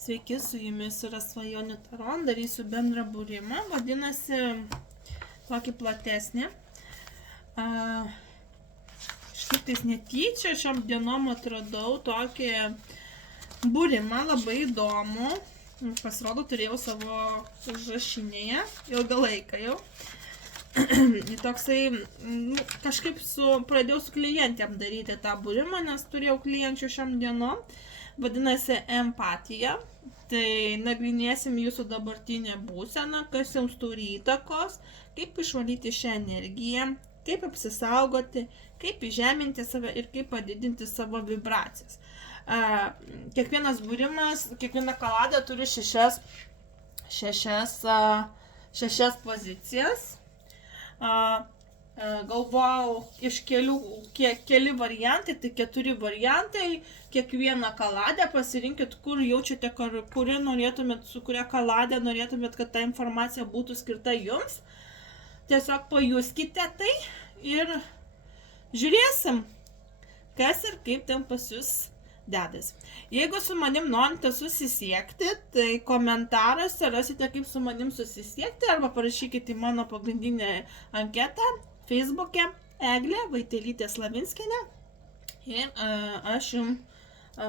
Sveiki, su jumis yra Svajonių Taron, darysiu bendrą būrimą, vadinasi tokį platesnį. Štai netyčia šiom dienom atradau tokį būrimą, labai įdomu. Pasirodo, turėjau savo užrašinėje ilgą laiką jau. Toksai, kažkaip pradėjau su klientėm daryti tą būrimą, nes turėjau klienčių šiom dienom. Vadinasi empatija. Tai nagrinėsim jūsų dabartinę būseną, kas jums turi įtakos, kaip išvalyti šią energiją, kaip apsisaugoti, kaip įžeminti save ir kaip padidinti savo vibracijas. Kiekvienas būrimas, kiekviena kaladė turi šešias pozicijas. Galvojau iš keli variantai, tai 4 variantai, kiekvieną kaladę pasirinkit, kur jaučiate, su kuria kaladė norėtumėt, kad ta informacija būtų skirta jums. Tiesiog pajuskite tai ir žiūrėsim, kas ir kaip ten pas jūs dedasi. Jeigu su manim norite susisiekti, tai komentaruose rasite, kaip su manim susisiekti, arba parašykite į mano pagrindinę anketą Facebook'e Eglė Vaitelytė Slavinskienė ir aš jums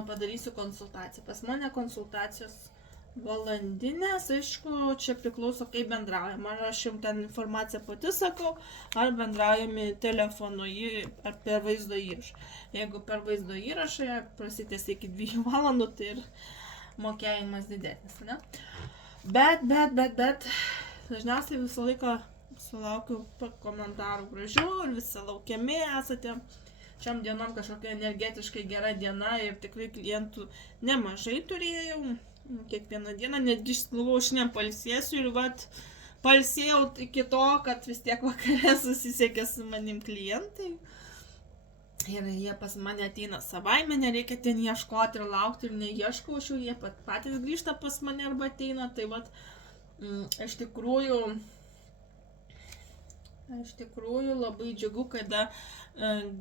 padarysiu konsultaciją. Pas mane konsultacijos valandinės, aišku, čia priklauso kaip bendraujam. Ar aš jums ten informaciją pati sakau, ar bendraujame telefonu ar per vaizdo įrašą. Jeigu per vaizdo įrašą prasitęsia iki 2 valandų, tai ir mokėjimas didesnis, ne? Bet dažniausiai visą laiką sulaukiu komentarų gražių ir visi laukiami esate. Šiom dienom kažkokia energetiškai gera diena ir tikrai klientų nemažai turėjau. Kiekvieną dieną netgi galvojau, šiandien pailsėsiu ir pailsėjau iki to, kad vis tiek vakare susisiekė su manim klientai. Ir jie pas mane ateina savaime, nereikia ten ieškoti ir laukti ir neieškau, jie patys grįžta pas mane arba ateina. Tai iš tikrųjų labai džiugu, kada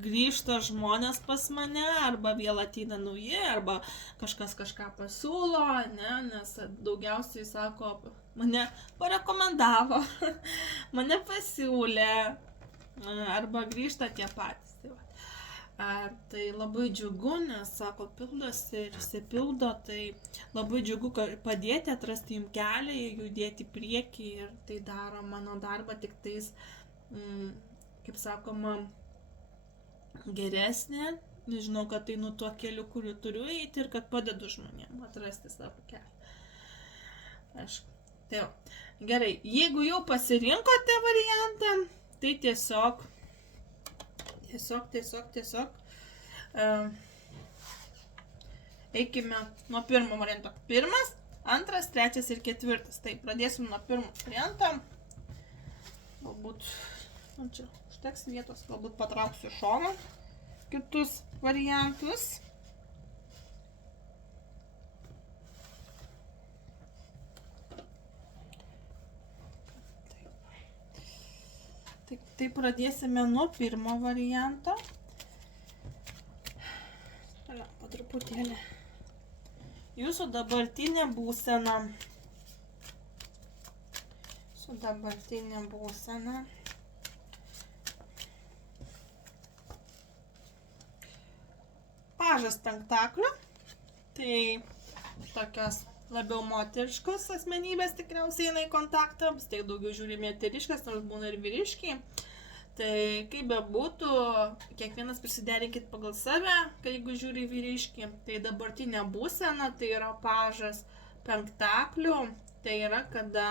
grįžta žmonės pas mane, arba vėl ateina nauji, arba kažkas kažką pasiūlo, nes daugiausiai sako, mane parekomendavo, mane pasiūlė, arba grįžta tie patys. Tai labai džiugu, nes, sako, pildosi ir išsipildo, tai labai džiugu padėti, atrasti jums kelią, judėti į priekį ir tai daro mano darbą tik tais, kaip sakoma, geresnė. Žinau, kad tai nuo tuo keliu, kuriuo turiu eiti ir kad padedu žmonėm atrasti savo kelią. Aišku. Tai jau. Gerai, jeigu jau pasirinkote variantą, tai tiesiog eikime nuo pirmo varianto. 1, 2, 3 ir 4. Tai pradėsim nuo pirmo varianto. Galbūt, čia užteks vietos, galbūt patrauksiu šoną kitus variantus. Tai pradėsime nuo pirmo varianto. Po truputėlį. Jūsų dabartinė būsena. Pažas pentaklių. Tai tokios labiau moteriškos asmenybės tikriausiai eina į kontaktą. Vis tiek daugiau žiūrime moteriškas, nors būna ir vyriškiai. Tai kaip bebūtų, kiekvienas prisiderinkit pagal save, kai jeigu žiūri vyriškį. Tai dabartinė būsena, tai yra pažas pentaklių. Tai yra, kada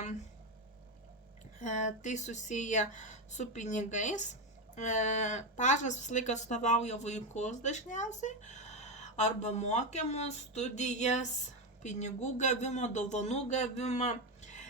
tai susiję su pinigais. Pažas visą laiką atstovauja vaikus dažniausiai. Arba mokymus, studijas, pinigų gavimą, dovanų gavimą.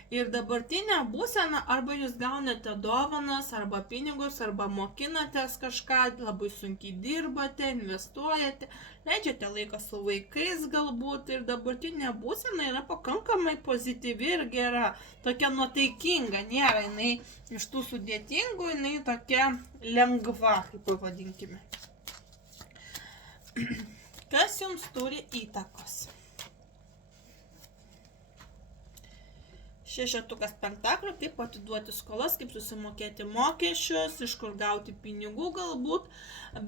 Ir dabartinė būsena, arba jūs gaunate dovanas, arba pinigus, arba mokinatės kažką, labai sunkiai dirbate, investuojate, leidžiate laiką su vaikais galbūt. Ir dabartinė būsena yra pakankamai pozityvi ir gera, tokia nuotaikinga, nėra jinai iš tų sudėtingų, jinai tokia lengva, kaip pavadinkime. Kas jums turi įtakos? Šešetukas pentaklio, kaip atiduoti skolas, kaip susimokėti mokesčius, iš kur gauti pinigų galbūt,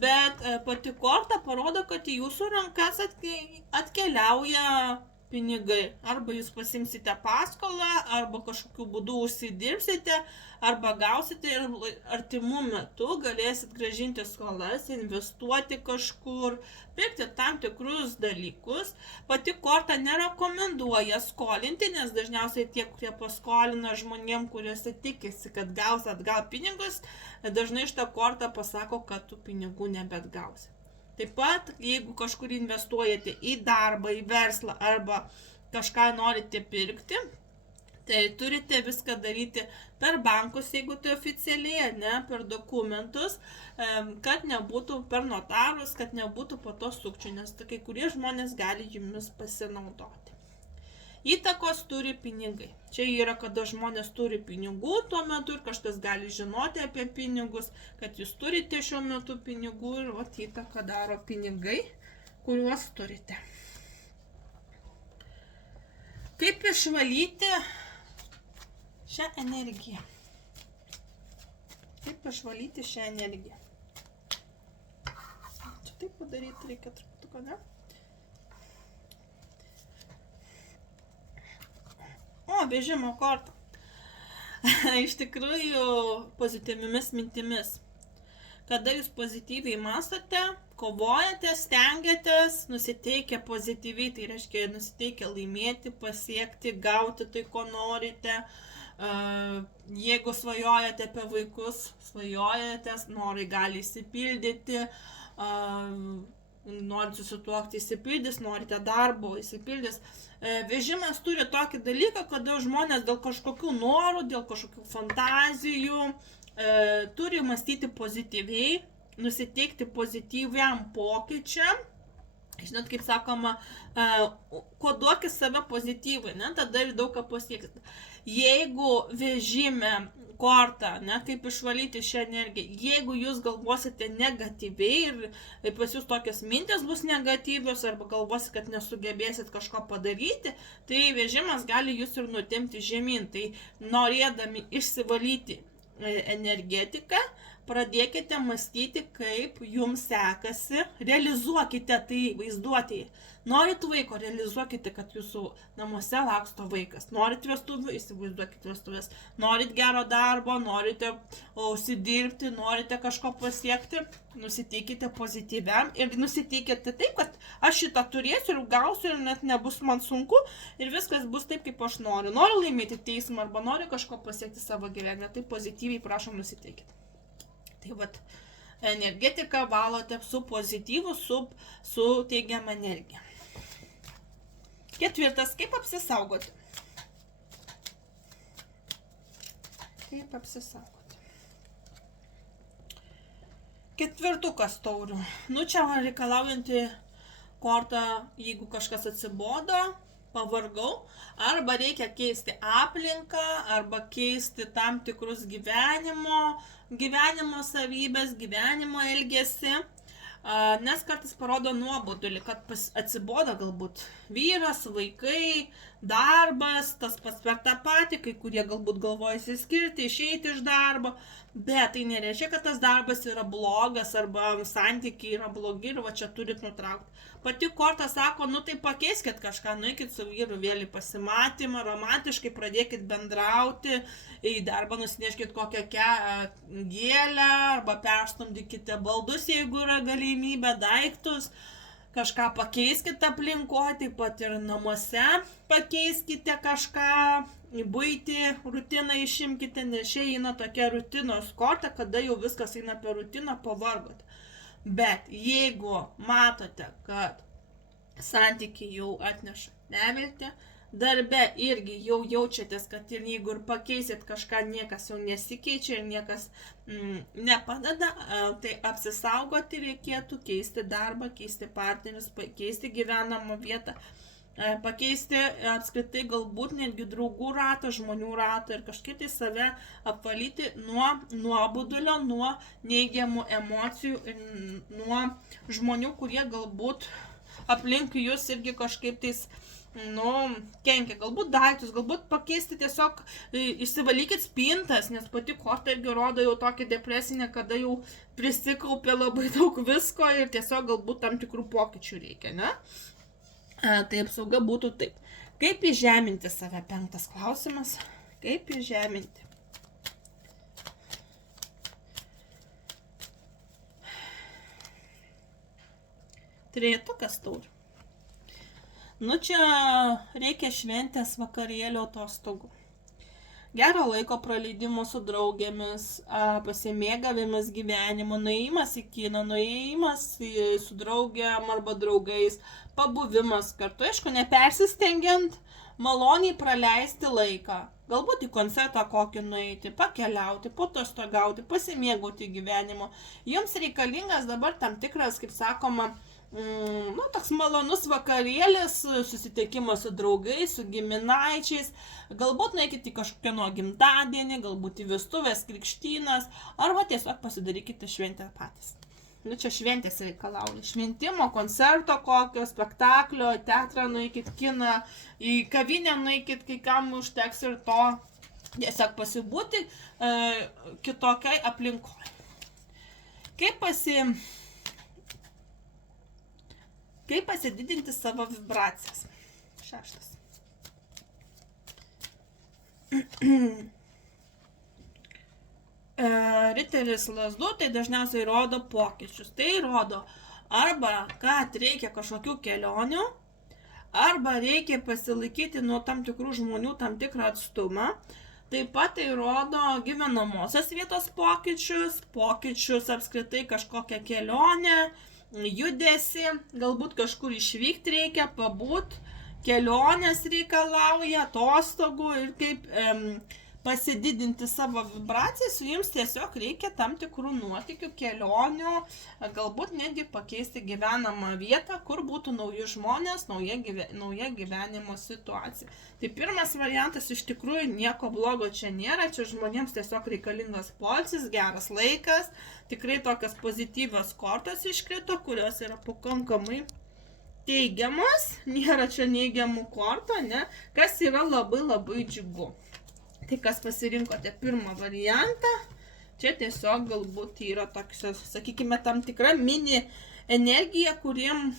bet pati korta parodo, kad į jūsų rankas atkeliauja pinigai. Arba jūs pasimsite paskolą, arba kažkokiu būdu užsidirbsite, arba gausite ir artimų metų galėsit grąžinti skolas, investuoti kažkur, pirkti tam tikrus dalykus. Pati korta nerekomenduoja skolinti, nes dažniausiai tie, kurie paskolina žmonėm, kuriuose tikisi, kad gaus atgal pinigus, dažnai šitą kortą pasako, kad tų pinigų nebetgausi. Taip pat, jeigu kažkur investuojate į darbą, į verslą arba kažką norite pirkti, tai turite viską daryti per bankus, jeigu tai oficialiai, ne, per dokumentus, kad nebūtų per notarus, kad nebūtų po to sukčių, nes kai kurie žmonės gali jumis pasinaudoti. Įtakos turi pinigai. Čia yra, kada žmonės turi pinigų tuo metu ir kažkas gali žinoti apie pinigus, kad jūs turite šiuo metu pinigų ir įtaką daro pinigai, kuriuos turite. Kaip išvalyti šią energiją? Kaip išvalyti šią energiją? Čia taip padaryti reikia truputuką, ne? O, vežimo korta. Iš tikrųjų, pozityviomis mintimis. Kada jūs pozityviai mąstote, kovojate, stengiatės, nusiteikę pozityviai, tai reiškia nusiteikę laimėti, pasiekti, gauti tai, ko norite. Jeigu svajojate apie vaikus, svajojate, norai gali įsipildyti, norite susituokti, įsipildys, norite darbo, įsipildys. Vežimas turi tokį dalyką, kada žmonės dėl kažkokių norų, dėl kažkokių fantazijų turi mąstyti pozityviai, nusiteikti pozityviam pokyčiam. Žinot, kaip sakoma, koduokis save pozityvai, ne, tada ir daug ką pasieksit. Jeigu vežime kortą, ne, kaip išvalyti šią energiją, jeigu jūs galvosite negatyviai ir pas jūs tokios mintis bus negatyvios arba galvosite, kad nesugebėsit kažko padaryti, tai vežimas gali jūs ir nutemti žemyn. Tai norėdami išsivalyti energetiką, pradėkite mąstyti, kaip jums sekasi, realizuokite tai vaizduotėje. Norit vaiko, realizuokite, kad jūsų namuose laksto vaikas. Norit vestuvių, įsivaizduokite vestuvės. Norit gero darbo, norite užsidirbti, norite kažko pasiekti, nusiteikite pozityviam ir nusiteikite taip, kad aš šitą turėsiu ir gausiu ir net nebus man sunku ir viskas bus taip, kaip aš noriu. Noriu laimėti teismą arba noriu kažko pasiekti savo gyvenime, tai pozityviai prašom nusiteikite. Tai vat, energetiką valote su pozityvu, su teigiama energija. Ketvirtas, kaip apsisaugoti? Kaip apsisaugoti? Ketvirtukas taurių. Nu, čia reikalaujanti kortą, jeigu kažkas atsibodo, pavargau, arba reikia keisti aplinką, arba keisti tam tikrus gyvenimo savybės, gyvenimo elgesį, nes kartais parodo nuobodulį, kad atsibodo galbūt vyras, vaikai, darbas, tas pats per tą patį, kai kurie galbūt galvoja išsiskirti, išeiti iš darbo, bet tai nereiškia, kad tas darbas yra blogas arba santykiai yra blogi ir va čia turit nutraukti. Pati korta sako, nu tai pakeiskit kažką, nueikit su vyru vėl į pasimatymą, romantiškai pradėkit bendrauti, į darbą nusineškit kokią gėlę arba perstumdykite baldus, jeigu yra galimybė, daiktus. Kažką pakeiskite aplinkoje, taip pat ir namuose pakeiskite kažką, į buitį, rutiną išimkite, nes čia eina tokia rutinos korta, kada jau viskas eina per rutiną, pavargote. Bet jeigu matote, kad santykiai jau atneša neviltį, darbe irgi jau jaučiatės, kad ir jeigu ir pakeisit kažką, niekas jau nesikeičia ir niekas nepadeda, tai apsisaugoti reikėtų, keisti darbą, keisti partnerius, keisti gyvenamą vietą, pakeisti apskritai galbūt netgi draugų ratą, žmonių ratą ir kažkaip tai save apvalyti nuo nuobodulio, nuo neigiamų emocijų ir nuo žmonių, kurie galbūt aplink jūs irgi kažkaip tais kenkia. Galbūt daiktus, galbūt pakeisti tiesiog, išsivalykit spintas, nes pati korta irgi rodo jau tokią depresinę, kada jau prisikaupė labai daug visko ir tiesiog galbūt tam tikrų pokyčių reikia, ne? Tai apsauga būtų taip. Kaip įžeminti save? 5 klausimas. Kaip įžeminti? Trejetukas taurių. Čia reikia šventės, vakarėlio, atostogų. Gero laiko praleidimo su draugėmis, pasimėgavimas gyvenimo, nuėjimas į kiną, nuėjimas su draugiam arba draugais, pabuvimas kartu, aišku, nepersistengiant, maloniai praleisti laiką. Galbūt į koncertą kokį nueiti, pakeliauti, potostogauti, pasimėgauti gyvenimo. Jums reikalingas dabar tam tikras, kaip sakoma, toks malonus vakarėlis, susitikimas su draugais, su giminaičiais, galbūt nueikite į kažkieno gimtadienį, galbūt į vestuvės, krikštynas, arba tiesiog pasidarykite šventę patys. Čia šventės reikalauja. Šventimo, koncerto kokio, spektaklio, teatrą nueikit, kiną, į kavinę nueikit, kai kam užteks ir to, tiesiog pasibūti kitokiai aplinkoje. Kaip pasididinti savo vibracijas? 6. Riteris lazdų tai dažniausiai rodo pokyčius. Tai rodo arba, kad reikia kažkokių kelionių, arba reikia pasilaikyti nuo tam tikrų žmonių tam tikrą atstumą. Taip pat tai rodo gyvenamosios vietos pokyčius apskritai kažkokią kelionę, judesi, galbūt kažkur išvykti reikia, pabūt, kelionės reikalauja, atostogų ir kaip pasididinti savo vibracijas, jums tiesiog reikia tam tikrų nuotykių, kelionių, galbūt netgi pakeisti gyvenamą vietą, kur būtų nauji žmonės, nauja gyvenimo situacija. Tai pirmas variantas, iš tikrųjų nieko blogo čia nėra, čia žmonėms tiesiog reikalingas poilsis, geras laikas, tikrai tokios pozityvios kortos iškrito, kurios yra pakankamai teigiamos, nėra čia neigiamų kortų, ne, kas yra labai labai džiugu. Tai kas pasirinkote pirmą variantą, čia tiesiog galbūt yra toks, sakykime, tam tikra mini energija, kuriem,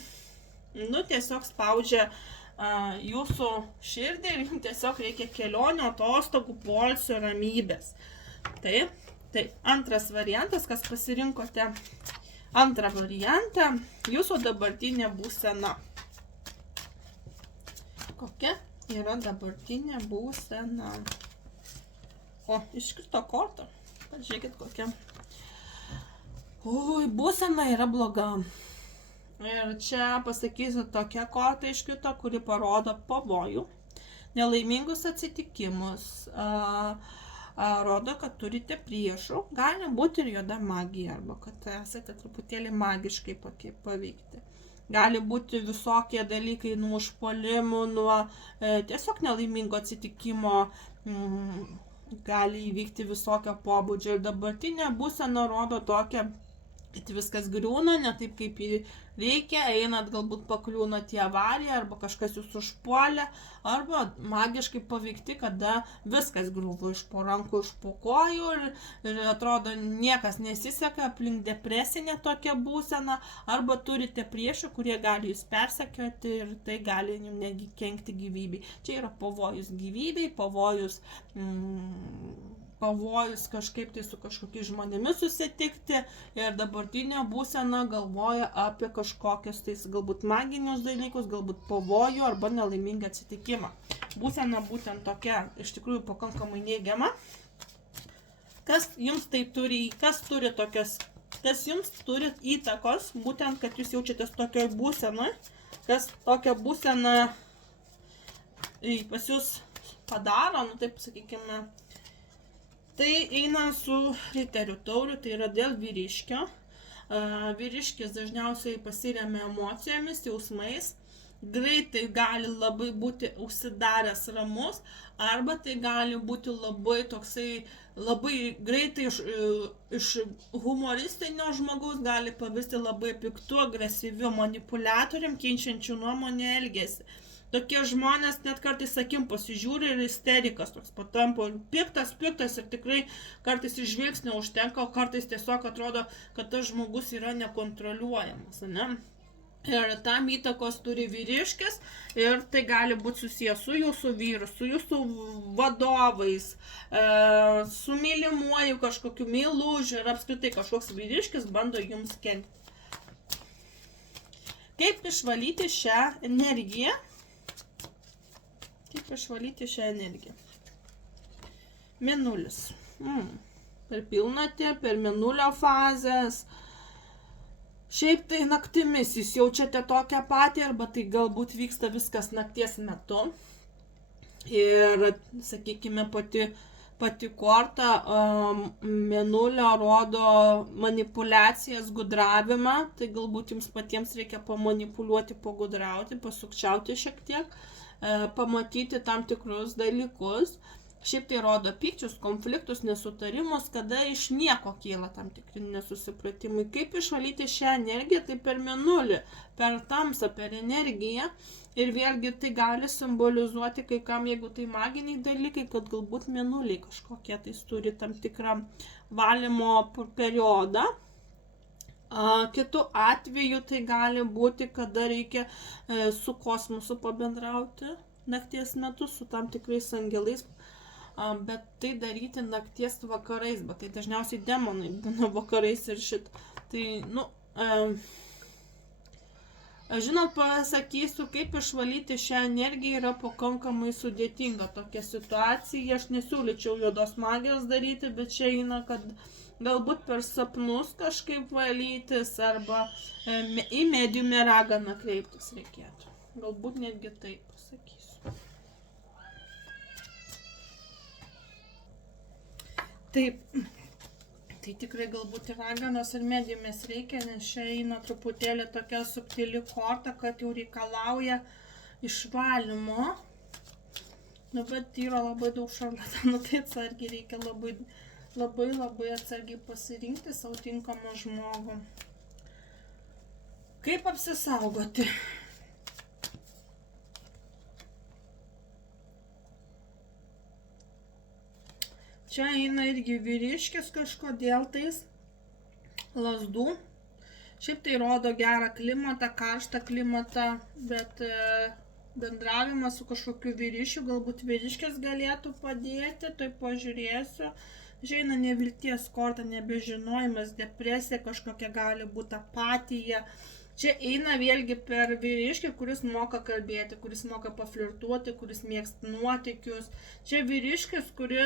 tiesiog spaudžia jūsų širdį ir jums tiesiog reikia kelionių, atostogų, poilsio, ramybės. Taip. Antras variantas, kas pasirinkote antrą variantą, jūsų dabartinė būsena. Kokia yra dabartinė būsena? Iškrito korta. Pažiūrėkit kokia. Būsena yra bloga. Ir čia pasakysiu tokia korta iškrito, kuri parodo pavojų, nelaimingus atsitikimus, rodo, kad turite priešų, gali būti ir juoda magija, arba kad esate truputėlį magiškai paveikti. Gali būti visokie dalykai nuo užpuolimų, nuo tiesiog nelaimingo atsitikimo, gali įvykti visokio pobūdžio. Ir dabartinė būsena rodo tokią, kad viskas griūna, ne taip kaip reikia, einat galbūt pakliūnat į avariją, arba kažkas jūs užpuolė, arba magiškai paveikti, kada viskas griuvo iš po rankų, iš po kojų ir atrodo niekas nesiseka, aplink depresinė tokia būsena, arba turite priešų, kurie gali jūs persekioti ir tai gali jums negi kenkti gyvybei. Čia yra pavojus gyvybei, pavojus kažkaip tai su kažkokiais žmonėmis susitikti ir dabartinė būsena galvoja apie kažkokius tais galbūt maginius dalykus, galbūt pavojų arba nelaimingą atsitikimą. Būsena būtent tokia, iš tikrųjų pakankamai neigiama. Kas jums tai turi, kas jums turi įtakos, būtent, kad jūs jaučiatės tokioj būsenoj, kas tokią būseną pas jūs padaro, taip sakykime, tai eina su riteriu tauriu, tai yra dėl vyriškio. Vyriškis dažniausiai pasiremia emocijomis, jausmais. Greitai gali labai būti užsidaręs ramus, arba tai gali būti labai toksai, labai greitai iš humoristinio žmogaus gali pavirsti labai piktu, agresyviu manipuliatorium, keičiančiu nuomonę elgesį. Tokie žmonės net kartais akim pasižiūri ir isterikas toks patampo, piktas ir tikrai kartais iš žvilgsnio užtenka, o kartais tiesiog atrodo, kad tas žmogus yra nekontroliuojamas, ne? Ir tam įtakos turi vyriškis ir tai gali būti susijęs su jūsų vyru, su jūsų vadovais, su mylimuoju kažkokiu meilužiu ir apskritai kažkoks vyriškis bando jums kenkti. Kaip išvalyti šią energiją? Mėnulis. Per pilnatį, per mėnulio fazės. Šiaip tai naktimis jūs jaučiate tokią patį, arba tai galbūt vyksta viskas nakties metu. Ir, sakykime, pati korta mėnulio rodo manipulacijas, gudravimą. Tai galbūt jums patiems reikia pamanipuliuoti, pagudrauti, pasukčiauti šiek tiek. Pamatyti tam tikrus dalykus. Šiaip tai rodo pykčius, konfliktus, nesutarimus, kada iš nieko kyla tam tikri nesusipratimai. Kaip išvalyti šią energiją, tai per mėnulį, per tamsą, per energiją. Ir vėlgi tai gali simbolizuoti kai kam, jeigu tai maginiai dalykai, kad galbūt mėnuliai kažkokie tai turi tam tikrą valymo periodą. Kitu atveju tai gali būti, kada reikia su kosmosu pabendrauti nakties metu, su tam tikrais angelais, bet tai daryti nakties vakarais, bet tai dažniausiai demonai būna vakarais ir Tai, žinot, pasakysiu, kaip išvalyti šią energiją yra pakankamai sudėtinga tokia situacija. Aš nesiūlyčiau juodos magijos daryti, bet čia eina, kad galbūt per sapnus kažkaip valytis arba į mediumę raganą kreiptis reikėtų. Galbūt netgi taip pasakysiu. Taip, tai tikrai galbūt ir raganos ir mediumės reikia, nes čia eina truputėlį tokia subtili korta, kad jau reikalauja išvalymo. Bet yra labai daug šarlatanų, tai atsargiai reikia labai atsargiai pasirinkti savo tinkamą žmogų. Kaip apsisaugoti? Čia eina irgi vyriškis kažkodėl tais lazdų. Šiaip tai rodo gerą klimatą, karštą klimatą, bet bendravimas su kažkokiu vyriškiu, galbūt vyriškis galėtų padėti, tai pažiūrėsiu. Čia eina nevilties korta, nebežinojimas, depresija, kažkokia gali būti apatija. Čia eina vėlgi per vyriškį, kuris moka kalbėti, kuris moka paflirtuoti, kuris mėgsta nuotykius. Čia vyriškis, kuri,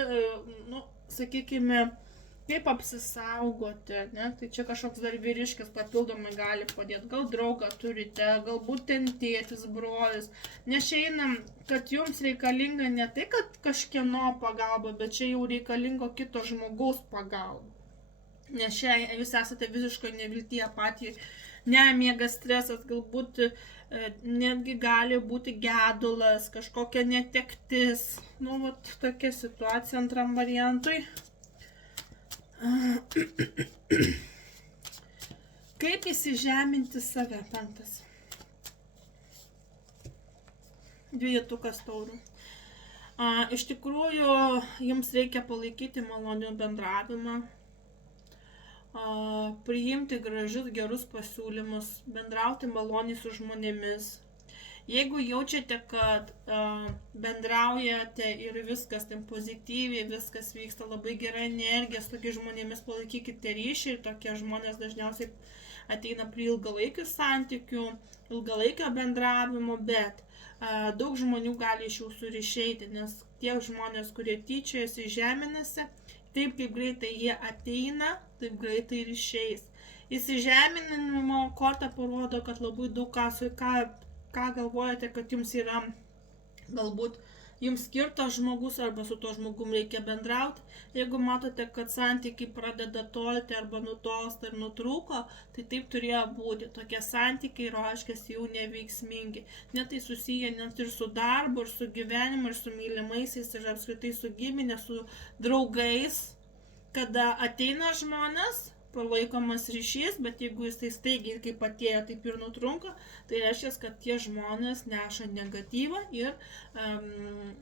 sakykime, kaip apsisaugoti, ne? Tai čia kažkoks dar vyriškis papildomai gali padėti. Gal draugą turite, galbūt ten tėtis, brolis. Nes čia einam, kad jums reikalinga ne tai, kad kažkieno pagalba, bet čia jau reikalingo kito žmogaus pagalba. Nes čia jūs esate visiškai neviltyje, apatija, nemiega, stresas, galbūt netgi gali būti gedulas, kažkokia netektis. Tokia situacija antram variantui. Kaip įsižeminti save? 5. 2 taurių. Iš tikrųjų, jums reikia palaikyti malonių bendravimą, priimti gražius, gerus pasiūlymus, bendrauti maloniai su žmonėmis. Jeigu jaučiate, kad bendraujate ir viskas ten pozityviai, viskas vyksta labai gera energija, su tokiais žmonėmis palaikykite ryšį ir tokie žmonės dažniausiai ateina prie ilgalaikių santykių, ilgalaikio bendravimo, bet daug žmonių gali iš jūsų ir išeiti, nes tie žmonės, kurie tyčiojasi, žeminasi, taip kaip greitai jie ateina, taip greitai ir išeis. Įsižeminimo korta parodo, kad labai daug ką galvojate, kad jums yra galbūt jums skirtas žmogus arba su to žmogum reikia bendrauti. Jeigu matote, kad santykiai pradeda tolti arba nutolsta ir nutrūko, tai taip turėjo būti. Tokie santykiai reiškiasi jau neveiksmingi. Net tai susiję net ir su darbu, ir su gyvenimu, ir su mylimaisiais, ir apskritai su giminė, su draugais. Kada ateina žmonės, palaikomas ryšys, bet jeigu jisai staigiai kaip atėjo, taip ir nutrunka, tai reiškia, kad tie žmonės neša negatyvą ir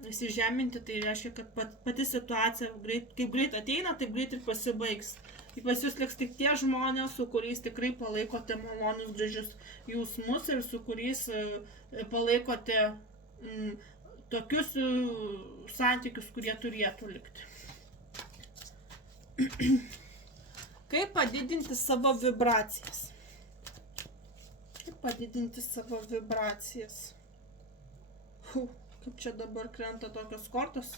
įsižeminti, tai reiškia, kad pati situacija kaip greit ateina, taip greit ir pasibaigs. Pas jūs liks tik tie žmonės, su kuriais tikrai palaikote malonius gražius jausmus ir su kuriais palaikote tokius santykius, kurie turėtų likti. Kaip padidinti savo vibracijas? Kaip padidinti savo vibracijas? Kaip čia dabar krenta tokios kortos?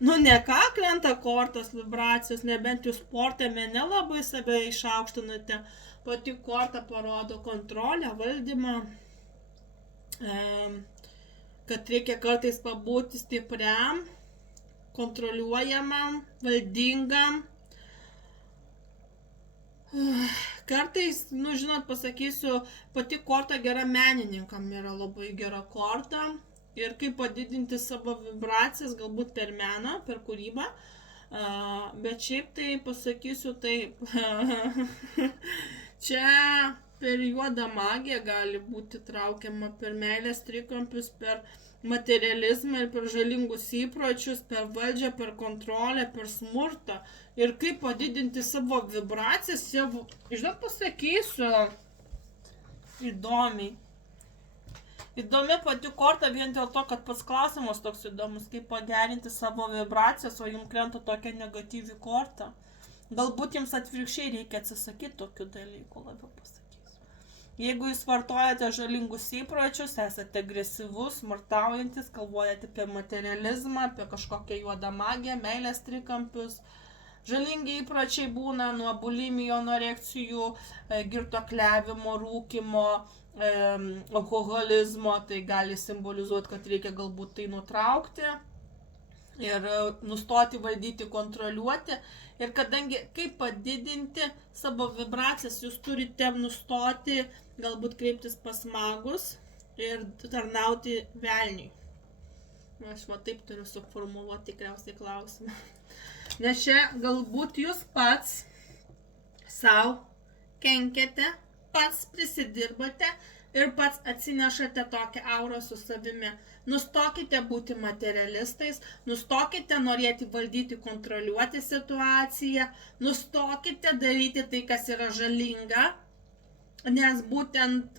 Nu, ne ką krenta kortos vibracijos, nebent jūs sporte mene labai save išaukštinate. Pati korta parodo kontrolę, valdymą, kad reikia kartais pabūti stipriam, kontroliuojamam, valdingam. Kartais, nu, žinot, pasakysiu, pati korta gera menininkam yra labai gera korta. Ir kaip padidinti savo vibracijas, galbūt per meną, per kūrybą. Bet šiaip tai pasakysiu taip. Čia per juodą magiją gali būti traukiama per meilės trikampius, per materializmą ir per žalingus įpročius, per valdžią, per kontrolę, per smurtą. Ir kaip padidinti savo vibracijas, žinot, pasakysiu įdomiai. Įdomi pati korta vien dėl to, kad pats klausimas toks įdomus, kaip pagerinti savo vibracijas, o jums krenta tokia negatyvi korta. Galbūt jums atvirkščiai reikia atsisakyti tokių dalykų, labiau pasakysiu. Jeigu jūs vartojate žalingus įpročius, esate agresyvus, smurtaujantis, galvojate apie materializmą, apie kažkokią juodą magiją, meilės trikampius, žalingi įpročiai būna nuo bulimijos, anoreksijų, girtuokliavimo, rūkymo, alkoholizmo, tai gali simbolizuoti, kad reikia galbūt tai nutraukti ir nustoti valdyti, kontroliuoti. Ir kadangi kaip padidinti savo vibracijas, jūs turite nustoti galbūt kreiptis pas magus ir tarnauti velniui. Aš taip turiu suformuluoti tikriausiai klausimą. Nes čia galbūt jūs pats savo kenkiate, pats prisidirbate ir pats atsinešate tokią aurą su savimi. Nustokite būti materialistais, nustokite norėti valdyti, kontroliuoti situaciją, nustokite daryti tai, kas yra žalinga, nes būtent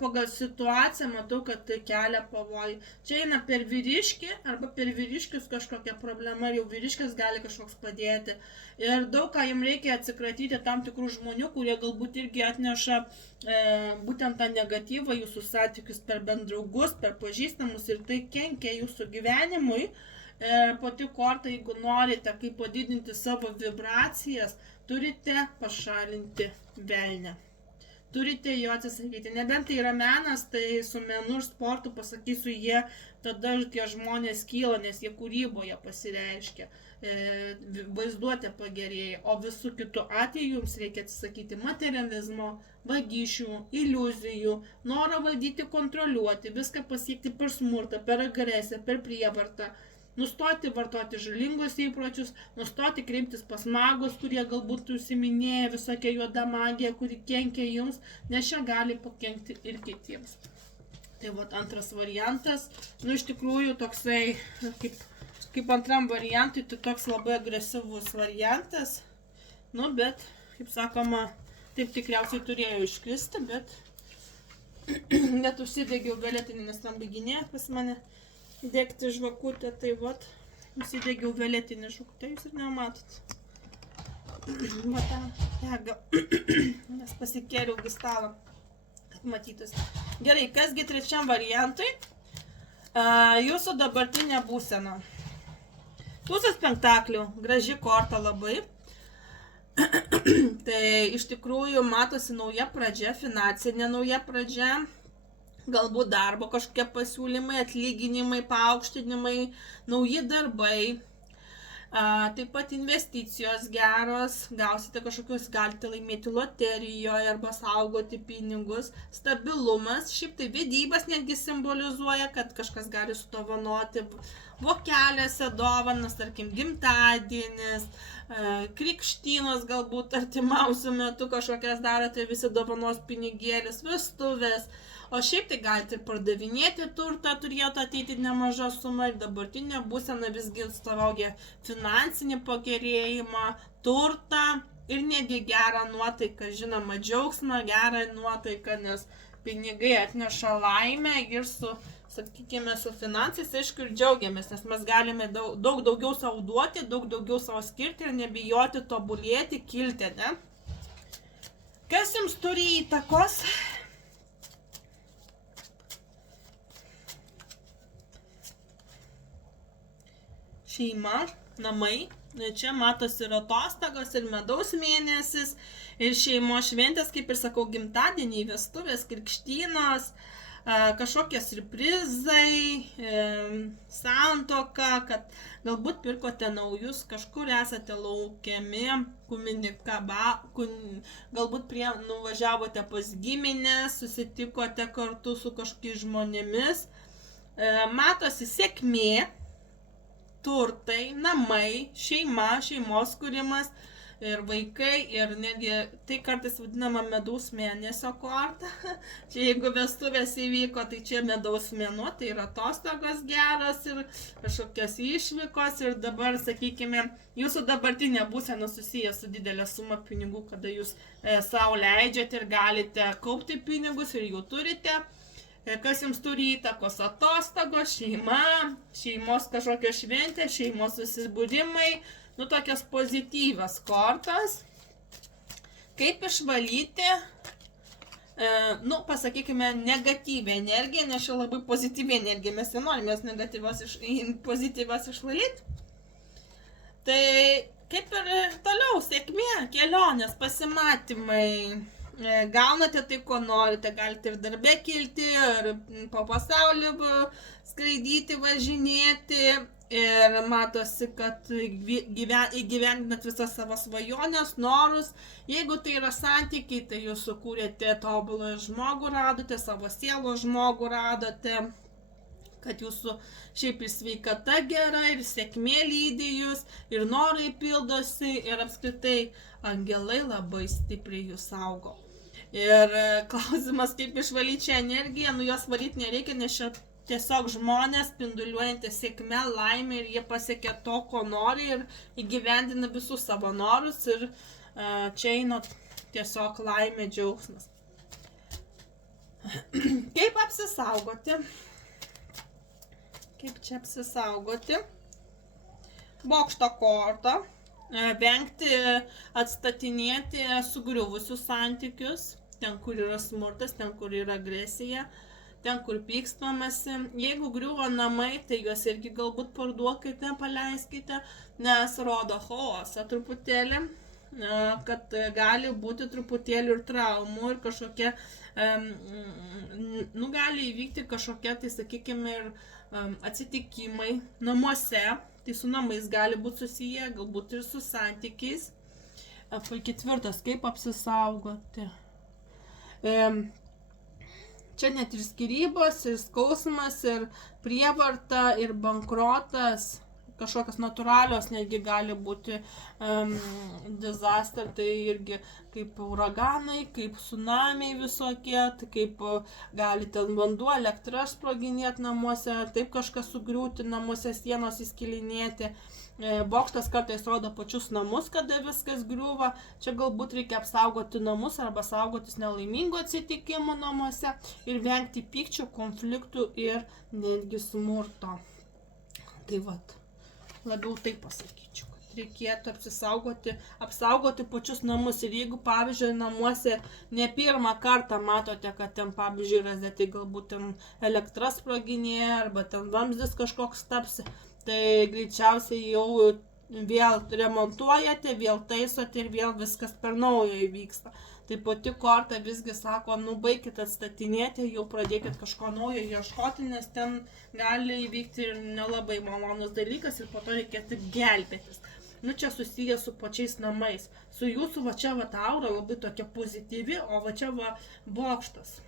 pagal situaciją matau, kad tai kelia pavojų. Čia eina per vyriškį arba per vyriškius kažkokia problema, jau vyriškis gali kažkoks padėti. Ir daug ką jums reikia atsikratyti tam tikrų žmonių, kurie galbūt irgi atneša būtent tą negatyvą jūsų santykius per bendraugus, per pažįstamus ir tai kenkia jūsų gyvenimui. Pati korta, jeigu norite kaip padidinti savo vibracijas, turite pašalinti velnią. Turite jo atsisakyti. Nebent tai yra menas, tai su menu ir sportu, pasakysiu, tada tie žmonės kyla, nes jie kūryboje pasireiškia, vaizduotė pagerėja, o visų kitų atveju jums reikia atsisakyti materializmo, vagysčių, iliuzijų, noro valdyti, kontroliuoti, viską pasiekti per smurtą, per agresiją, per prievartą. Nustoti vartoti žalingus įpročius, nustoti kreiptis pas magus, kurie galbūt užsiiminėja visokią juodą magiją, kuri kenkia jums, nes čia gali pakenkti ir kitiems. Tai vat antras variantas, nu iš tikrųjų toksai, kaip antram variantui, tai toks labai agresyvus variantas, nu bet, kaip sakoma, taip tikriausiai turėjo iškristi, bet net užsidegiau violetinį, nes tam baiginė pas mane degti žvakutę, tai vat, užsidegiau violetinį žvakutę, jūs ir nematot. Va tą dega, nes pasikėriau į stalą, kad matytus. Gerai, kasgi trečiam variantui? Jūsų dabartinė būsena. Tūzas pentaklių, graži korta labai. Tai iš tikrųjų matosi nauja pradžia, finansinė nauja pradžia. Galbūt darbo kažkokie pasiūlymai, atlyginimai, paaukštinimai, nauji darbai. Taip pat investicijos geros, gausite kažkokius, galite laimėti loterijoje arba saugoti pinigus, stabilumas, šiaip tai vedybas netgi simbolizuoja, kad kažkas gali sudovanoti vokelėse dovanas, tarkim gimtadienis, krikštynos galbūt artimiausiu metu kažkokias darote, visi dovanos pinigėlis, vestuvės. O šiaip tai galite ir pardavinėti turtą, turėtų ateiti nemaža suma ir dabartinė būsena visgi atstovauja finansinį pagerėjimą, turtą ir netgi gerą nuotaiką, žinoma, džiaugsmą, gerą nuotaiką, nes pinigai atneša laimę ir sakykime, su finansais, aišku, ir džiaugiamės, nes mes galime daug daugiau savo duoti, daug daugiau savo skirti ir nebijoti tobulėti, kilti, ne? Kas jums turi įtakos? Šeima, namai, čia matosi ir atostogos, ir medaus mėnesis, ir šeimos šventės, kaip ir sakau, gimtadieniai, vestuvės, krikštynos, kažkokie surprizai, santuoka, kad galbūt pirkote naujus, kažkur esate laukiami, galbūt nuvažiavote pas giminės, susitikote kartu su kažkokiais žmonėmis, matosi sėkmė, turtai, namai, šeima, šeimos kūrimas ir vaikai ir netgi tai kartais vadinama medaus mėnesio korta. Čia jeigu vestuvės įvyko, tai čia medaus mėnuo, tai yra atostogos geros ir kažkokios išvykos ir dabar, sakykime, jūsų dabartinė būsena susiję su didelė suma pinigų, kada jūs savo leidžiate ir galite kaupti pinigus ir jų turite. Kas jums turi įtakos? Atostogos, šeima, šeimos kažkokios šventės, šeimos susibūrimai, tokias pozityvias kortas. Kaip išvalyti, pasakykime, negatyvę energiją, nes čia labai pozityvi energija, mes nenorime pozityvios išvalyti. Tai kaip ir toliau, sėkmė, kelionės, pasimatymai. Gaunate tai, ko norite, galite ir darbė kilti, ir po pasaulį skraidyti, važinėti ir matosi, kad įgyvendinat visas savo svajonės, norus. Jeigu tai yra santykiai, tai jūs sukūrėte tobulą žmogų, radote savo sielos žmogų, radote, kad jūsų šiaip ir sveikata gera, ir sėkmė lydi jūs, ir norai pildosi, ir apskritai angelai labai stipriai jūs saugo. Ir klausimas, kaip išvalyti šią energiją, jos valyti nereikia, nes čia tiesiog žmonės spinduliuojantys sėkmę, laimę ir jie pasiekia to, ko nori ir įgyvendina visus savo norus ir čia eina tiesiog laimė, džiaugsmas. Kaip apsisaugoti? Kaip čia apsisaugoti? Bokšto korta. Vengti atstatinėti sugriuvusius santykius, ten, kur yra smurtas, ten, kur yra agresija, ten, kur pykstamasi. Jeigu griuvo namai, tai juos irgi galbūt parduokite, paleiskite, nes rodo chaosą truputėlį, kad gali būti truputėlį ir traumų ir kažkokie, gali įvykti kažkokie, tai sakykime, ir atsitikimai namuose. Tai su namais gali būti susiję, galbūt ir su santykiais. Ketvirtas, kaip apsisaugoti. Čia net ir skyrybos, ir skausmas, ir prievarta, ir bankrotas, kažkokios natūralios netgi gali būti disaster, tai irgi kaip uraganai, kaip tsunamiai visokie, tai kaip gali ten vanduo, elektra sproginėti namuose, taip kažkas sugriūti namuose, sienos įskilinėti. Bokštas kartais rodo pačius namus, kada viskas griūva. Čia galbūt reikia apsaugoti namus arba saugotis nelaimingų atsitikimų namuose ir vengti pykčių, konfliktų ir netgi smurto. Tai vat. Labiau taip pasakyčiau, kad reikėtų apsaugoti pačius namus. Ir jeigu, pavyzdžiui, namuose ne pirmą kartą matote, kad ten, pavyzdžiui, razetai galbūt ten elektra sproginėja arba ten vamzdis kažkoks tapsi, tai greičiausiai jau vėl remontuojate, vėl taisote ir vėl viskas per naujo įvyksta. Tai pati korta visgi sako, nu baikit atstatinėti, jau pradėkit kažko naujo ieškoti, nes ten gali įvykti ir nelabai malonus dalykas ir po to reikėtų gelbėtis. Nu čia susiję su pačiais namais. Su jūsų va čia va aura labai tokia pozityvi, o va čia va bokštas.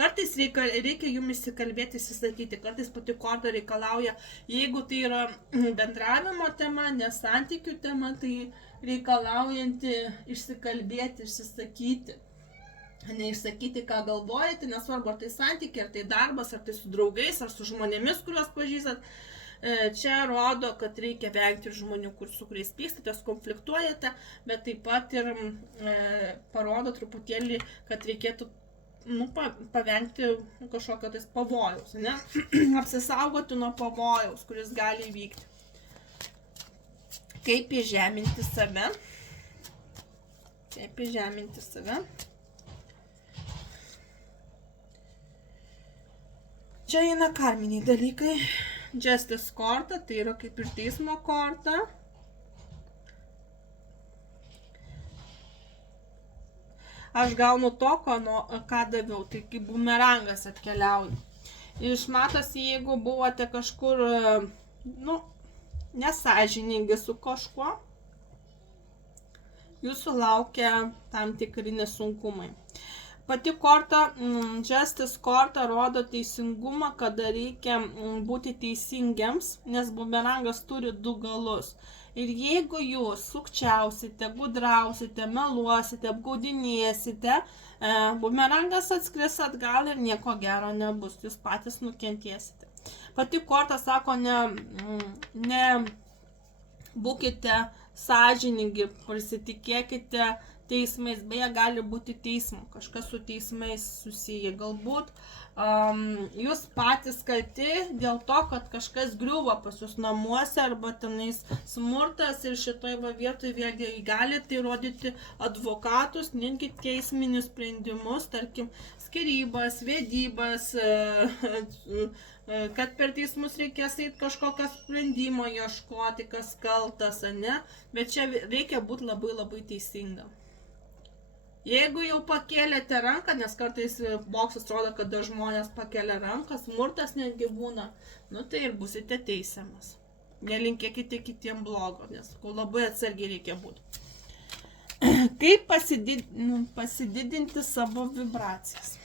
Kartais reikia jums įsikalbėti, įsisakyti, kartais pati korta reikalauja, jeigu tai yra bendravimo tema, nesantykių tema, tai reikalaujanti išsikalbėti, išsisakyti. Neišsakyti, ką galvojate, nesvarbu, ar tai santykiai, ar tai darbas, ar tai su draugais, ar su žmonėmis, kuriuos pažįstat. Čia rodo, kad reikia vengti žmonių, su kuriais pykstatės, konfliktuojate, bet taip pat ir parodo truputėlį, kad reikėtų pavengti kažkokio tais pavojaus, ne? Apsisaugoti nuo pavojaus, kuris gali įvykti. Kaip įžeminti save? Kaip įžeminti save? Čia eina karminiai dalykai. Justice korta, tai yra kaip ir teismo korta. Aš gaunu to, ką daviau, tai kaip bumerangas atkeliauja. Iš matosi, jeigu buvote kažkur, nesąžiningi su kažkuo, jūsų laukia tam tikri nesunkumai. Pati korta, Justice korta rodo teisingumą, kada reikia būti teisingiams, nes bumerangas turi du galus. Ir jeigu jūs sukčiausite, gudrausite, meluosite, apgaudinėsite, bumerangas atskris atgal ir nieko gero nebus, jūs patys nukentėsite. Pati korta sako, ne būkite sąžiningi, pasitikėkite teismais, beje gali būti teismo, kažkas su teismais susiję, galbūt jūs patys kalti dėl to, kad kažkas griuvo pas jūs namuose arba tenais smurtas ir šitoj vietoj vėlgi galite įrodyti advokatus, netgi teisminius sprendimus, tarkim skyrybas, vedybas, kad per teismus reikės eiti kažkokio sprendimo ieškoti, kas kaltas, ne? Bet čia reikia būti labai labai teisingam. Jeigu jau pakėlėte ranką, nes kartais boksas rodo, kad žmonės pakelia ranką, smurtas netgi būna, tai ir busite teisiamas. Nelinkėkite kitiem blogo, nes labai atsargiai reikia būti. Kaip pasididinti savo vibracijas?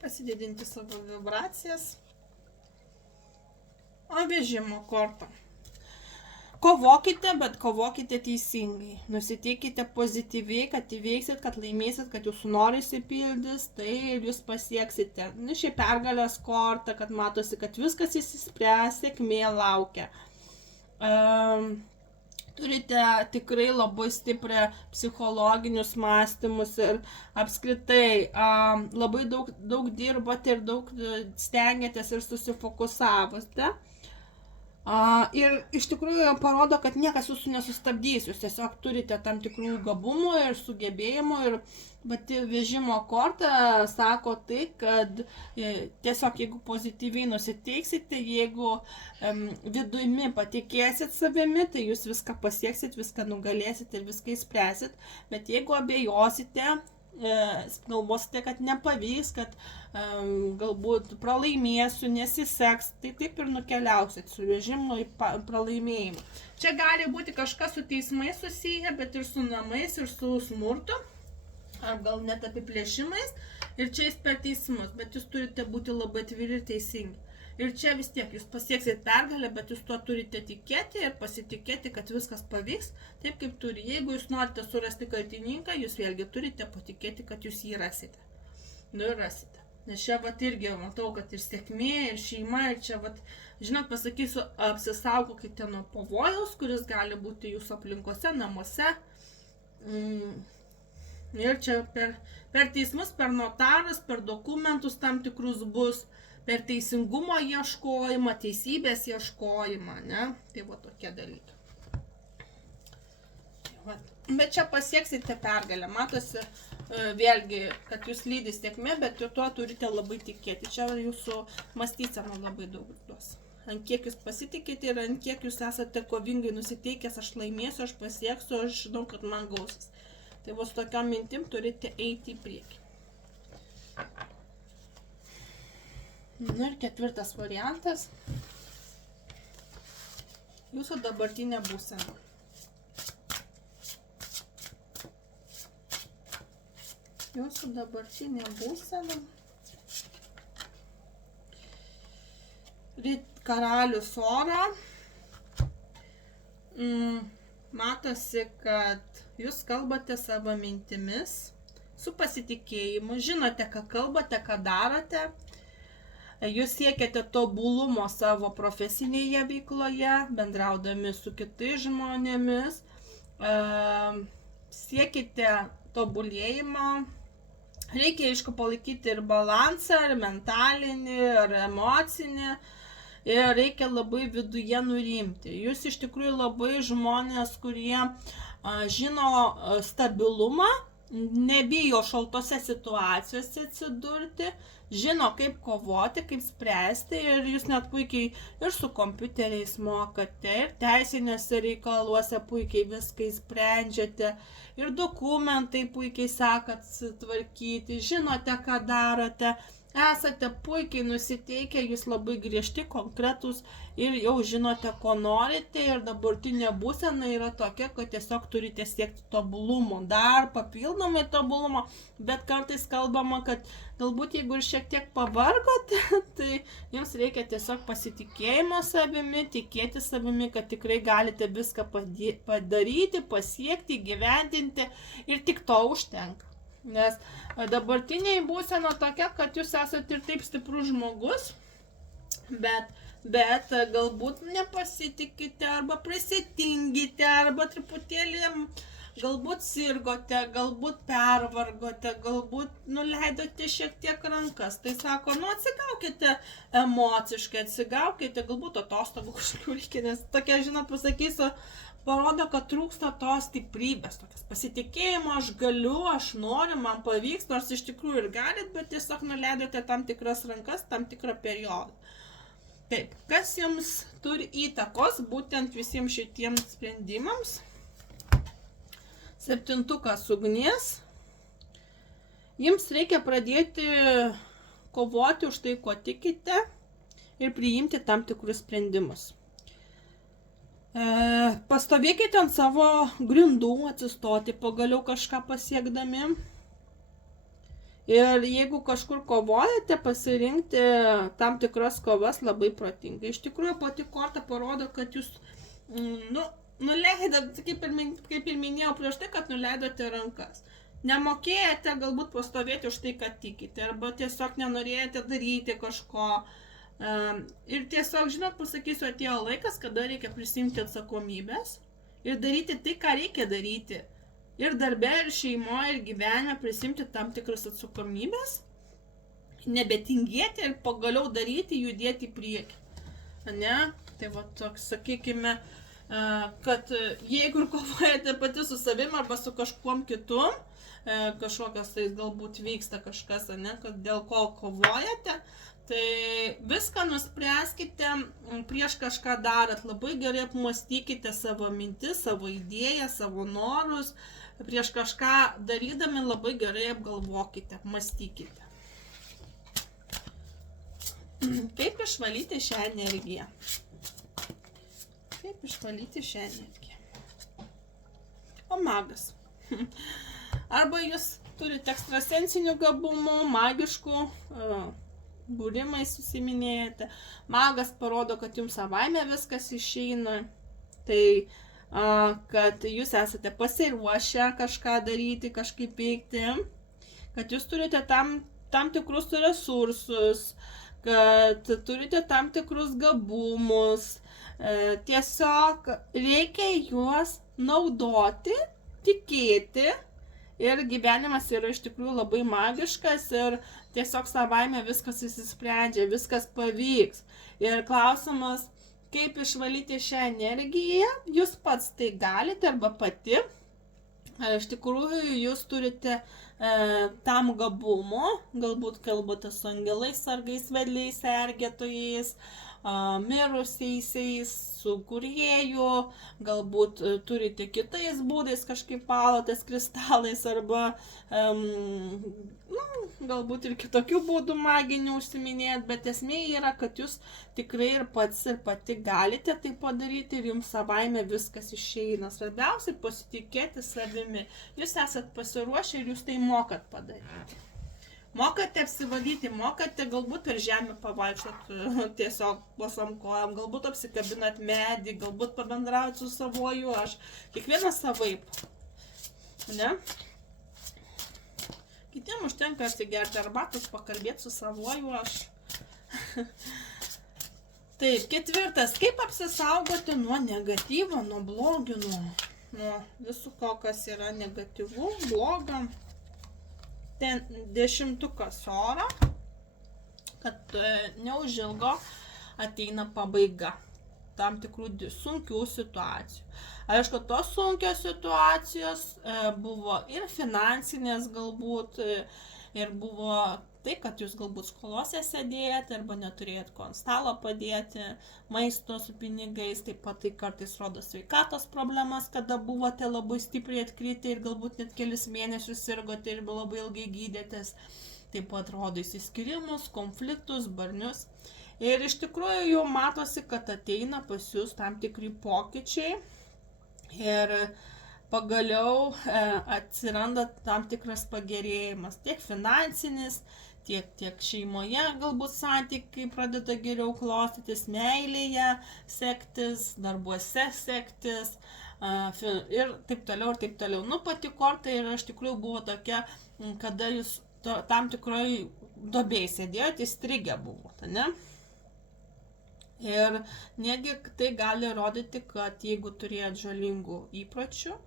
Pasididinti savo vibracijas. Vežimo korta. Kovokite, bet kovokite teisingai. Nusiteikite pozityviai, kad įveiksit, kad laimėsit, kad jūsų norai išsipildys, tai jūs pasieksite. Šiaip pergalės korta, kad matosi, kad viskas išsispręs, sėkmė laukia. Turite tikrai labai stiprią psichologinius mąstymus ir apskritai labai daug dirbote ir daug stengiatės ir susifokusavote. Ir iš tikrųjų parodo, kad niekas jūsų nesustabdys, jūs tiesiog turite tam tikrų gabumų ir sugebėjimų ir pati vežimo korta sako tai, kad tiesiog jeigu pozityviai nusiteiksite, jeigu vidumi patikėsit savimi, tai jūs viską pasieksit, viską nugalėsit ir viską įspręsit, bet jeigu abejosite, galvosite, kad nepavyks, kad galbūt pralaimėsiu, nesiseks, tai taip ir nukeliausit su vežimu į pralaimėjimą. Čia gali būti kažkas su teismais susiję, bet ir su namais, ir su smurtu, ar gal net apiplėšimais, ir čia jis per teismus, bet jūs turite būti labai atviri ir teisingi. Ir čia vis tiek jūs pasieksit pergalę, bet jūs tuo turite tikėti ir pasitikėti, kad viskas pavyks taip, kaip turi. Jeigu jūs norite surasti kaltininką, jūs vėlgi turite patikėti, kad jūs jį rasite. Ir rasite. Nes čia irgi matau, kad ir sėkmė, ir šeima, ir čia žinot, pasakysiu, apsisaugokite nuo pavojaus, kuris gali būti jūsų aplinkose, namuose. Ir čia per teismus, per notarus, per dokumentus tam tikrus bus. Per teisingumo ieškojimą, teisybės ieškojimą, ne? Tai tokie dalykai. Bet čia pasieksite pergalę. Matosi vėlgi, kad jūs lydys sėkmė, bet tuo turite labai tikėti. Čia jūsų mąstysena labai daug duos. ant kiek jūs pasitikite ir ant kiek jūs esate kovingai nusiteikęs, aš laimėsiu, aš pasieksiu, aš žinau, kad man gausis. Tai vos tokiam mintim turite eiti į priekį. Na ir ketvirtas variantas. Jūsų dabartinė būsena. Jūsų dabartinė būsena. Karalius oro. Matosi, kad jūs kalbate savo mintimis, su pasitikėjimu, žinote, ką kalbate, ką darote. Jūs siekiate tobulumo savo profesinėje veikloje, bendraudami su kitais žmonėmis. Siekite tobulėjimo. Reikia, aišku, palaikyti ir balansą, ir mentalinį, ir emocinį. Ir reikia labai viduje nurimti. Jūs iš tikrųjų labai žmonės, kurie žino stabilumą, nebijo šaltose situacijose atsidurti, žino, kaip kovoti, kaip spręsti ir jūs net puikiai ir su kompiuteriais mokate, ir teisinėse reikaluose puikiai viską sprendžiate, ir dokumentai puikiai sekat tvarkyti, žinote, ką darote, esate puikiai nusiteikę, jūs labai griežti, konkretūs ir jau žinote, ko norite ir dabartinė būsena yra tokia, kad tiesiog turite siekti tobulumo, dar papildomai tobulumo, bet kartais kalbama, kad galbūt jeigu ir šiek tiek pavargote, tai jums reikia tiesiog pasitikėjimo savimi, tikėti savimi, kad tikrai galite viską padaryti, pasiekti, gyvendinti ir tik to užtenka. Nes dabartiniai būsena tokia, kad jūs esate ir taip stiprus žmogus, bet galbūt nepasitikite arba prisitingite, arba truputėlį galbūt sirgote, galbūt pervargote, galbūt nuleidote šiek tiek rankas. Tai sako, atsigaukite emociškai, atsigaukite, galbūt atostogų kažkokių reikia, nes tokia, žinot, pasakysiu, parodo, kad trūksta tos stiprybės, tokias pasitikėjimo, aš galiu, aš noriu, man pavyks, nors iš tikrųjų ir galit, bet tiesiog nuleidote tam tikras rankas, tam tikrą periodą. Taip, kas jums turi įtakos būtent visiems šitiems sprendimams? Septintukas ugnies. Jums reikia pradėti kovoti už tai, ko tikite ir priimti tam tikrus sprendimus. Pastovėkite ant savo grindų, atsistoti pagaliau kažką pasiekdami. Ir jeigu kažkur kovojate, pasirinkti tam tikras kovas labai protingai. Iš tikrųjų, pati korta parodo, kad jūs nuleidote, kaip ir minėjau prieš tai, kad nuleidote rankas. Nemokėjote galbūt pastovėti už tai, kad tikite, arba tiesiog nenorėjote daryti kažko. Ir tiesiog, žinot, pasakysiu, atėjo laikas, kada reikia prisimti atsakomybės ir daryti tai, ką reikia daryti. Ir darbe, ir šeimoje, ir gyvenime prisimti tam tikras atsakomybės, nebetingėti ir pagaliau daryti, judėti į priekį. Ne? Tai va toks, sakykime, kad jeigu kovojate pati su savim arba su kažkuom kitum, kažkokios tai galbūt vyksta kažkas, ne, kad dėl ko kovojate, tai viską nuspręskite prieš kažką darant, labai gerai apmąstykite savo mintis, savo idėją, savo norus, prieš kažką darydami labai gerai apgalvokite, apmąstykite. Kaip išvalyti šią energiją? Kaip išvalyti šią energiją? O magas. Arba jūs turite ekstrasensinių gabumų, magiškų, būrimais susiminėjate. Magas parodo, kad jums savaime viskas išeina. Tai, kad jūs esate pasiruošę kažką daryti, kažkaip veikti. Kad jūs turite tam tikrus resursus, kad turite tam tikrus gabumus. Tiesiog reikia juos naudoti, tikėti. Ir gyvenimas yra iš tikrųjų labai magiškas ir tiesiog savaime viskas įsisprendžia, viskas pavyks. Ir klausimas, kaip išvalyti šią energiją, jūs pats tai galite arba pati. Iš tikrųjų, jūs turite tam gabumo, galbūt kalbate su angelais, sargais, vedliais, sergėtojais, mirusiaisiais, su kūrėju, galbūt turite kitais būdais kažkaip palotės kristalais arba galbūt ir kitokių būdų maginių užsiminėt, bet esmė yra, kad jūs tikrai ir pats ir pati galite tai padaryti ir jums savaime viskas išeina. Svarbiausia pasitikėti savimi. Jūs esat pasiruošę ir jūs tai mokat padaryti. Mokate apsivalyti, mokate galbūt per žemę pavaikščioti tiesiog bosom kojom, galbūt apsikabinat medį, galbūt pabendraut su savoju aš. Kiekvienas savaip. Ne? Kitiems užtenka atsigerti arbatos, pakalbėti su savoju aš. Taip, 4. Kaip apsisaugoti nuo negatyvo, nuo blogių, nuo visų ko, kas yra negatyvu, bloga. Ten 10 oro, kad neužilgo ateina pabaiga tam tikrų sunkių situacijų. Aišku, tos sunkios situacijos buvo ir finansinės galbūt, ir buvo tai, kad jūs galbūt skolose sėdėjate arba neturėjot ko ant stalo padėti, maisto su pinigais, taip pat tai kartais rodo sveikatos problemas, kada buvote labai stipriai atkritę ir galbūt net kelis mėnesius sirgote ir labai ilgai gydėtės. Taip pat rodo įsiskyrimus, konfliktus, barnius. Ir iš tikrųjų jau matosi, kad ateina pas jūs tam tikri pokyčiai ir pagaliau atsiranda tam tikras pagerėjimas, tiek finansinis, tiek šeimoje galbūt santykiai pradeda geriau klostytis, meilėje sektis, darbuose sektis ir taip toliau, ir taip toliau. Pati korta ir iš tikrųjų buvo tokia, kada jūs tam tikroj duobėj sėdėjote, įstrigę buvote, ne? Ir negi tai gali rodyti, kad jeigu turėjot žalingų įpročių,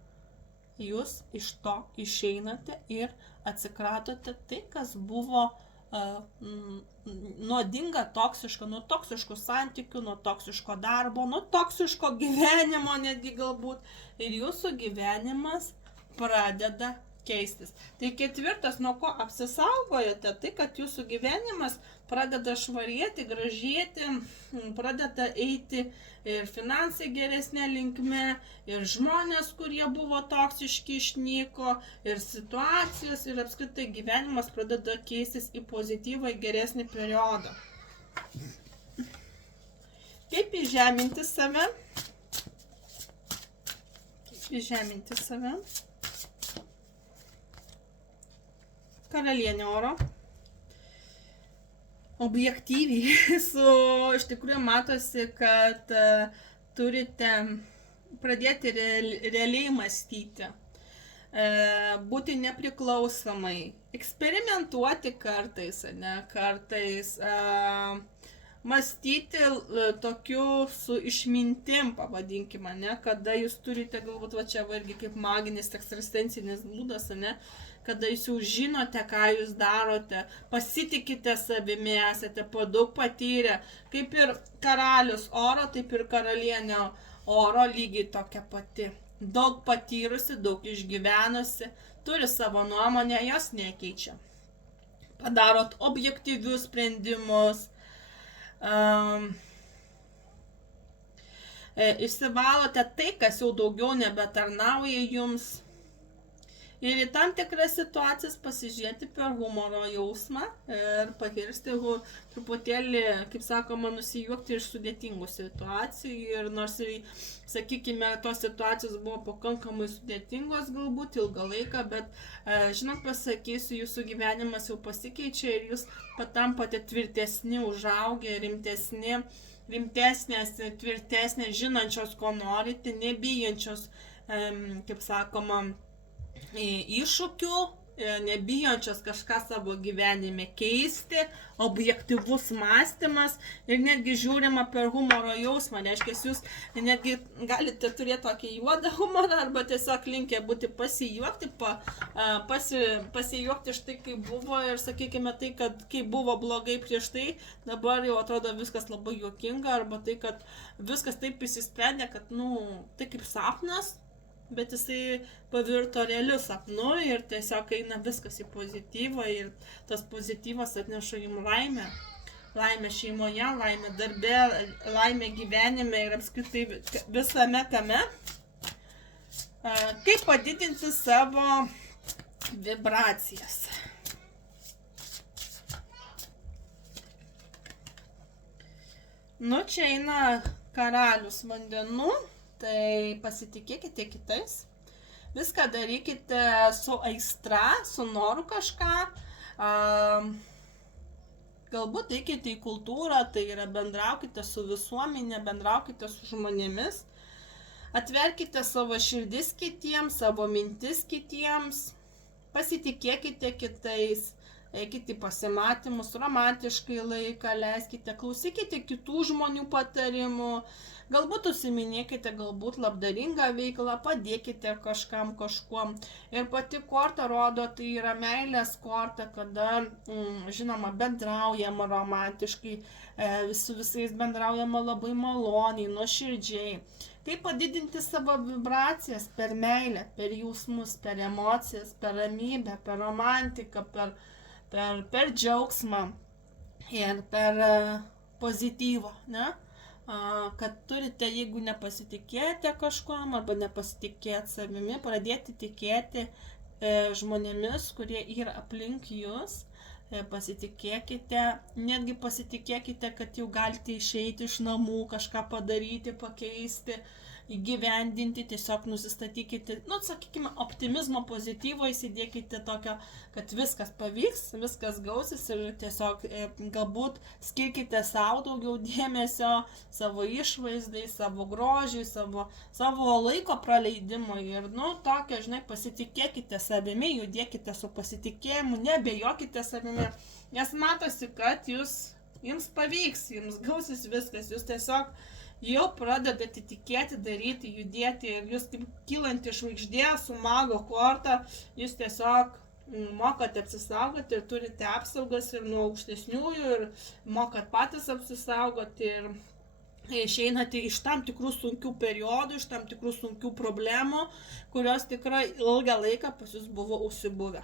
jūs iš to išeinate ir atsikratote tai, kas buvo nuodinga, toksiška, nuo toksiškų santykių, nuo toksiško darbo, nuo toksiško gyvenimo netgi galbūt. Ir jūsų gyvenimas pradeda keistis. Tai 4, nuo ko apsisaugojate, tai kad jūsų gyvenimas pradeda švarėti, gražėti, pradeda eiti ir finansai geresnė linkme, ir žmonės, kurie buvo toksiški, išnyko, ir situacijos, ir apskritai gyvenimas pradeda keistis į pozityvą, į geresnį periodą. Kaip įžeminti save? Karalienė oro. Objektyviai, iš tikrųjų matosi, kad turite pradėti realiai mąstyti, būti nepriklausomai, eksperimentuoti kartais, mąstyti tokiu su išmintim, pavadinkime, kada jūs turite, galbūt va čia irgi kaip maginis ekstrasensinis būdas, kada jūs jau žinote, ką jūs darote, pasitikite savimi, esate daug patyrę, kaip ir karalius oro, taip ir karalienė oro lygiai tokia pati. Daug patyrusi, daug išgyvenusi, turi savo nuomonę, jos nekeičia. Padarot objektyvius sprendimus, išsivalote tai, kas jau daugiau nebetarnauja jums. Ir į tam tikras situacijas pasižiūrėti per humoro jausmą ir pakirsti truputėlį, kaip sakoma, nusijuokti iš sudėtingų situacijų. Ir nors, sakykime, tos situacijos buvo pakankamai sudėtingos galbūt ilgą laiką, bet, žinot, pasakysiu, jūsų gyvenimas jau pasikeičia ir jūs patampate tvirtesni, užaugę, rimtesnės, tvirtesnės, žinančios, ko norite, nebijančios, kaip sakoma, iššūkių, nebijančios kažką savo gyvenime keisti, objektyvus mąstymas ir netgi žiūrima per humoro jausmą. Reiškia, jūs netgi galite turėti tokį juodą humorą arba tiesiog linkę būti pasijuokti, pasijuokti iš tai, kaip buvo ir sakykime tai, kad kai buvo blogai prieš tai, dabar jau atrodo viskas labai juokinga arba tai, kad viskas taip įsisprendė, kad, tai kaip sapnas, bet jisai pavirto realiu sapnu ir tiesiog eina viskas į pozityvą ir tas pozityvas atneša jums laimę. laimė šeimoje, laimė darbe, laimė gyvenime ir apskritai visame kame. Kaip padidinti savo vibracijas. Nu, čia eina karalius vandenų, tai pasitikėkite kitais. Viską darykite su aistra, su noru kažką. Galbūt eikite į kultūrą, tai yra bendraukite su visuomenė, bendraukite su žmonėmis. Atverkite savo širdis kitiems, savo mintis kitiems. Pasitikėkite kitais. Eikite į pasimatymus, romantiškai laiką leiskite, klausykite kitų žmonių patarimų, galbūt užsiminėkite, galbūt labdaringą veiklą, padėkite kažkam kažkuom. Ir pati korta rodo, tai yra meilės korta, kada, žinoma, bendraujama romantiškai, su visais bendraujama labai maloniai, nuoširdžiai. Kaip padidinti savo vibracijas per meilę, per jausmus, per emocijas, per ramybę, per romantiką, per džiaugsmą ir per pozityvą, ne? Kad turite, jeigu nepasitikėjote kažkuom arba nepasitikėt savimi, pradėti tikėti žmonėmis, kurie yra aplink jūs. Pasitikėkite, netgi pasitikėkite, kad jau galite išeiti iš namų, kažką padaryti, pakeisti, įgyvendinti, tiesiog nusistatykite, sakykime, optimizmo, pozityvo įsidėkite tokio, kad viskas pavyks, viskas gausis ir tiesiog galbūt skirkite savo daugiau dėmesio, savo išvaizdai, savo grožiui, savo laiko praleidimui ir, tokio, pasitikėkite savimi, judėkite su pasitikėjimu, nebejokite savimi, nes matosi, kad jums pavyks, jums gausis viskas, jūs tiesiog jau pradedate tikėti, daryti, judėti ir jūs kaip kylanti žvaigždė su mago korta, jūs tiesiog mokate apsisaugoti ir turite apsaugas ir nuo aukštesniųjų ir mokat patys apsisaugoti ir išeinate iš tam tikrų sunkių periodų, iš tam tikrų sunkių problemų, kurios tikrai ilgą laiką pas jūs buvo užsibuvę.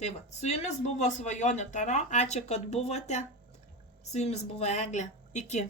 Tai va, su jumis buvo Svajonė Taro, ačiū, kad buvote, su jumis buvo Eglė, iki.